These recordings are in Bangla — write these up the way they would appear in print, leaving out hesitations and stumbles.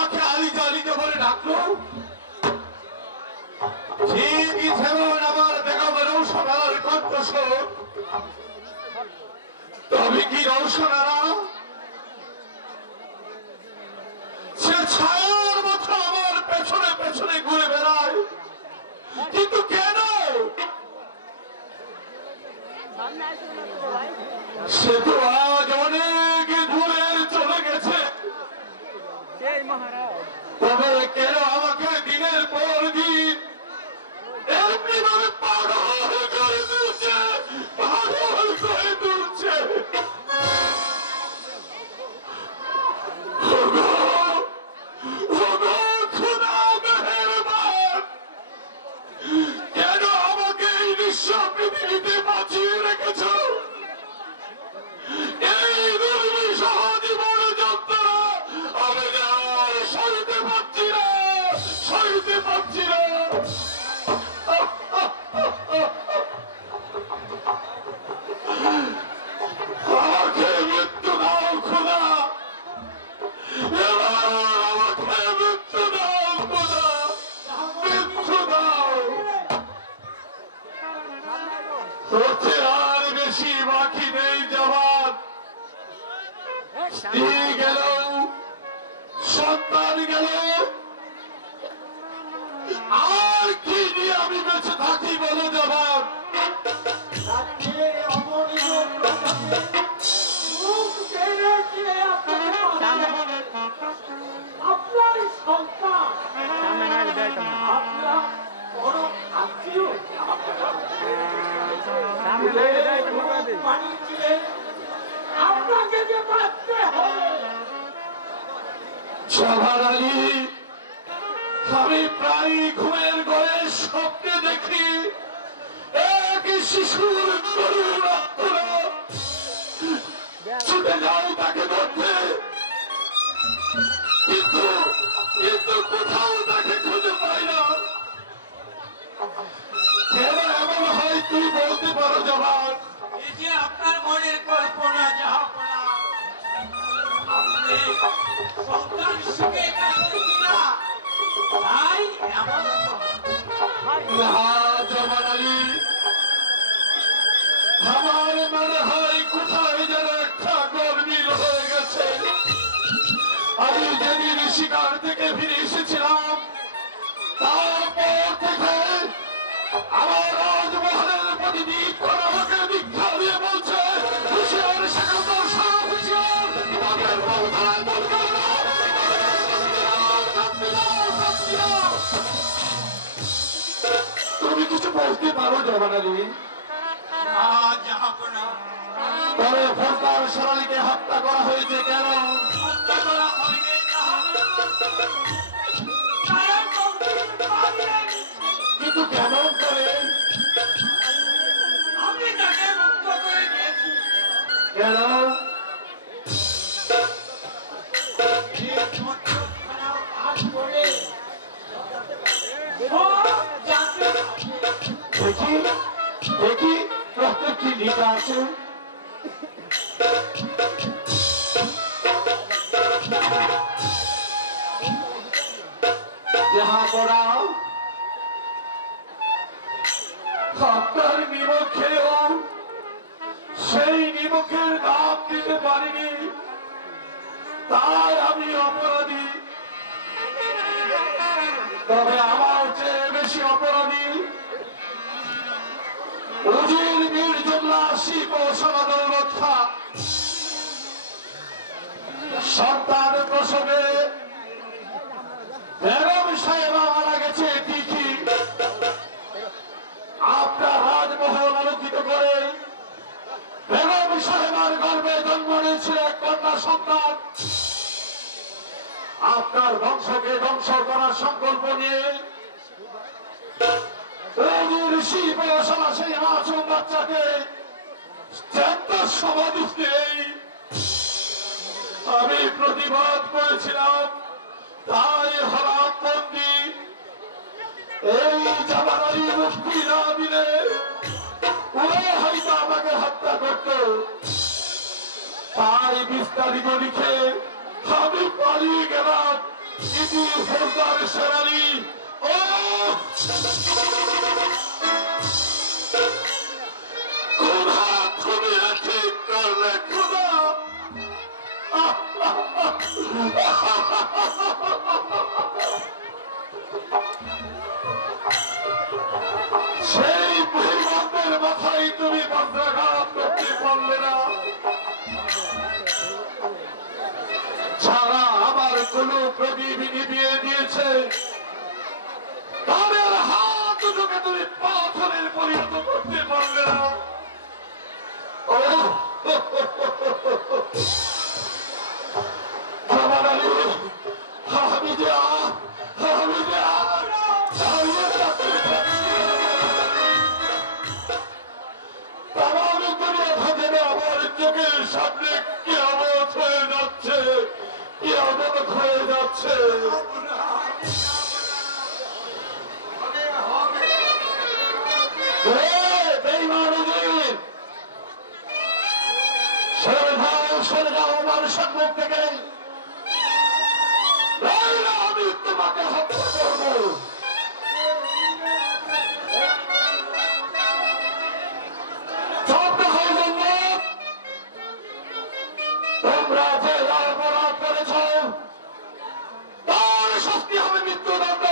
আমাকে আলি জালিতে বলে ডাকলো, ঠিকই যেমন আমার বেগম রৌশনার কণ্ঠস্বর। তবে কি রৌশনারা সে ছায়ার মতো আমার পেছনে পেছনে ঘুরে বেড়ায়, কিন্তু কেন? সে তো আজ অনেক দূরে চলে গেছে, তবে কেন আমাকে দিনের পর দিন এমনি ভাবে পাগল করে তুলছে, পাগল করে তুলছে? কেন আমাকে এই নিঃস্ব পৃথিবীতে বাঁচিয়ে রেখেছ? এই দুর্বিষহ জীবনের যন্ত্রণা আমি আর সইতে পারছি না, সইতে পারছি না। আমাকে মৃত্যু দাও খোদা, এবার আমাকে মৃত্যু দাও খোদা, মৃত্যু দাও। হচ্ছে আর বেশি বাকি নেই জবান, স্ত্রী গেল, সন্তান গেল, আর কি নিয়ে আমি বেঁচে থাকি বলে জবান? আপনার সন্তান আপনার বড় আত্মীয় আপনাকে যে বাঁচতে হবে। জওহার আলী, আমি প্রায় ঘুমের ঘরে স্বপ্নে দেখি এক শিশুর করুণ আত্মনাদ, ছুটে যাও তাকে ধরতে, কিন্তু কিন্তু কোথাও তাকে খুঁজে পাই না। কেন এমন হয় তুই বলতে পারো জবান? এই যে আপনার মনের কল্পনা যাহপনা, আপনি সন্তান সুখে থাকবে কিনা তাই এমন না জওহার আলী, আমার মনে হয় কোথায় যেন একটা গরমিল হয়ে গেছে। আমি যেদিন শিকার থেকে ফিরে এসেছিলাম, তারপর থেকে আমার রাজমহলের প্রতিদিন আমাকে দীক্ষা দিয়ে বলছে, হুঁশিয়ার সেখানকার সব হুঁশিয়ার, তোমাদের বলধারায় বলবে না, তুমি কিছু বলতে পারো জওহার আলী? তবে ফজদার সরালিকে হত্যা করা হয়েছে কেন? হত্যা করা হয়নি, কিন্তু কেমন করে? আমি তাকে মুক্ত করে দিয়েছি। কেন? দেখি দেখি রক্তের কি লেখা আছে? যাহা পড়া আপনার নিমখেও সেই নিমখের দাম দিতে পারিনি, তাই আমি অপরাধী। তবে আমার চেয়ে বেশি অপরাধী উজির বীর জুমলা শিব ও সনাতন রক্ষা। সন্তান প্রসবে বেগম সাহেবা মারা গেছে ঠিকই, আপনার রাজমহল আলোকিত করে বেগম সাহেবার গর্ভে জন্ম নিয়েছিল এক কন্যা সন্তান। আপনার বংশকে ধ্বংস করার সংকল্প নিয়ে শিব সেই মাসুম বাচ্চাকে সমাধি নেই আমি প্রতিবাদ করেছিলাম, তাই হলাম বন্দী। এই জওহার আলী মুক্তি না দিলে ওরা হয়তো আমাকে হত্যা করত, তাই বিস্তারিত লিখে আমি পালিয়ে গেলাম। ইতি ফৌজদার শেরালি ও খোদা তুমি ঠিক করলে খোদা সেই পরিমাণের মাথায় তুমি বজ্রাঘাত করতে পারলে না যারা আমার কোন প্রদীপ নিভিয়ে দিয়েছে তাদের হাত দুটোকে তুমি পাথরের পরিণত করতে পারলে না আমার আলী হামিদিয়া হামিদিয়া তামাম দুনিয়া থেকে আমার চোখের সামনে কিয়ামত হয়ে যাচ্ছে কিয়ামত হয়ে যাচ্ছে সরে যাও আমার সম্মুখ থেকে আমি তোমাকে হত্যা করবো তোমরা যে অপরাধ করেছ তার শাস্তি হবে মৃত্যুদণ্ড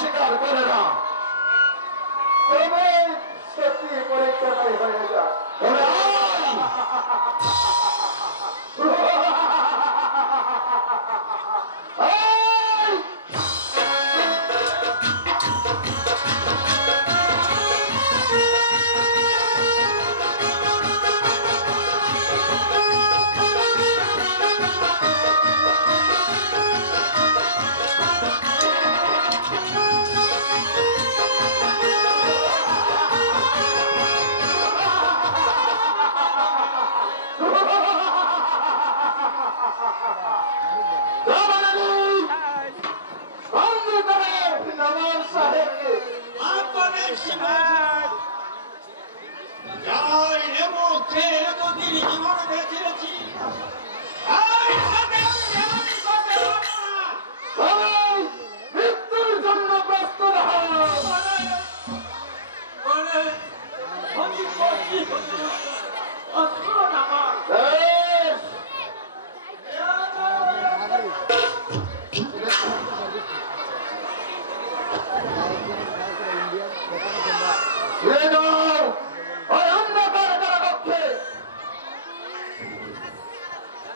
স্বীকার করে না সত্যি পরীক্ষা হয়ে যায়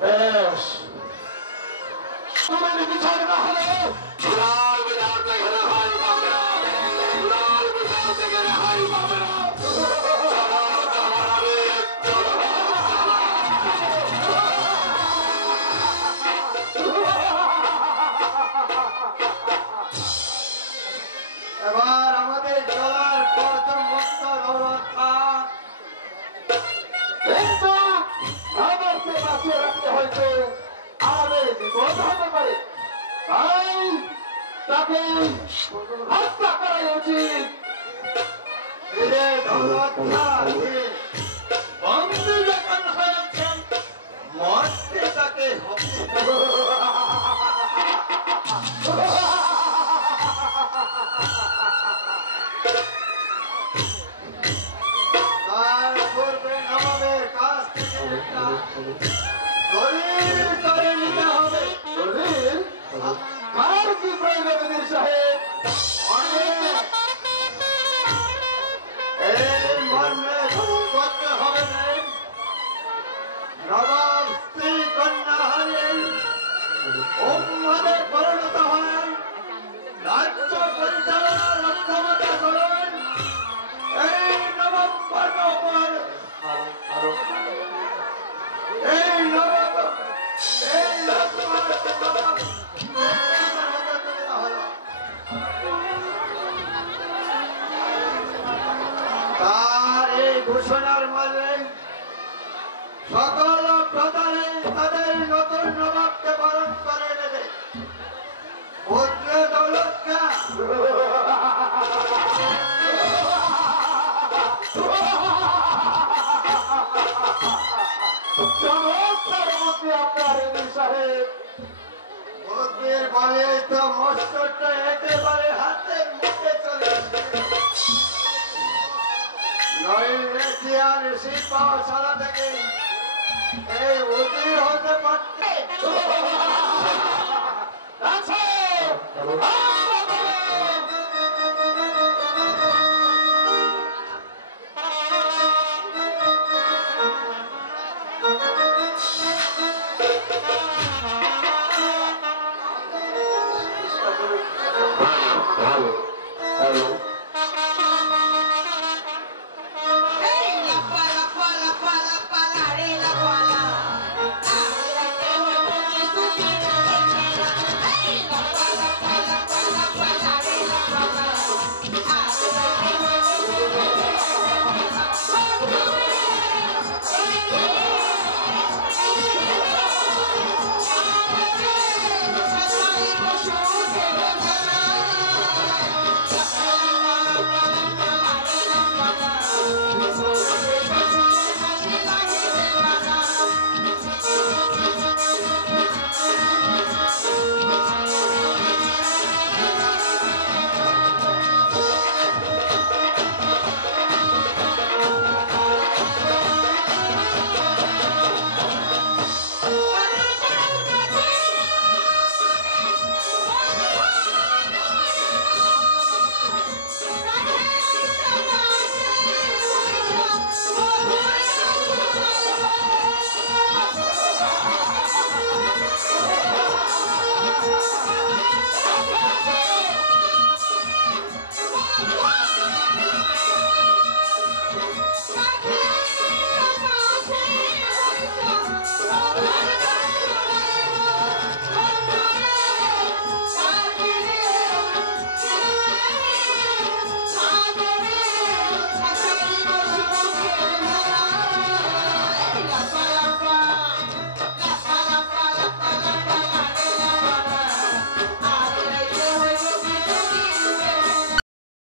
বেশ, তোমার বিচার না হলে লাল বিচার থেকে রেহাই পাবে না। লাল বিচার থেকে রেহাই পাবে না। এবার আমাদের চলার প্রথম মুক্ত ব্যবস্থা কিন্তু আমাকে বাঁচিয়ে রাখতে হয়তো আমাদের বিপদ হতে পারে, তাই তাকে হত্যা করাই উচিত। ধীরে দৌলতটা ধীরে বন্দী যখন হয়েছেন মরতে তাকে হবে। তার পূর্বে নবাবের কাছ থেকে একটা দলিল করে নিতে হবে। দলিল? কার কি প্রয়োজন বীর সাহেব? অনেক এই মর্মে করতে হবে না। নবাব স্ত্রী কন্যা হারিয়ে উম্মাদে পরিণত হন, রাজ্য পরিচালনার অক্ষমতা করেন। এই নভেম্বর এই নবাব এই রাজকুমারকে নবাব তার এই ঘোষণার মাঝে সকল প্রধানে তাদের নতুন নবাবকে বরণ করে নেবে। পুত্র দৌলতকে চমৎকার বুদ্ধি আপনার বীর সাহেব। বুদ্ধির বলে তো মস্তটা একেবারে হাতের মুখে চলে এসেছে। নইলে কি আর শিল্পাও ছাড়া থেকে এই উদির হতে পারতে। আছে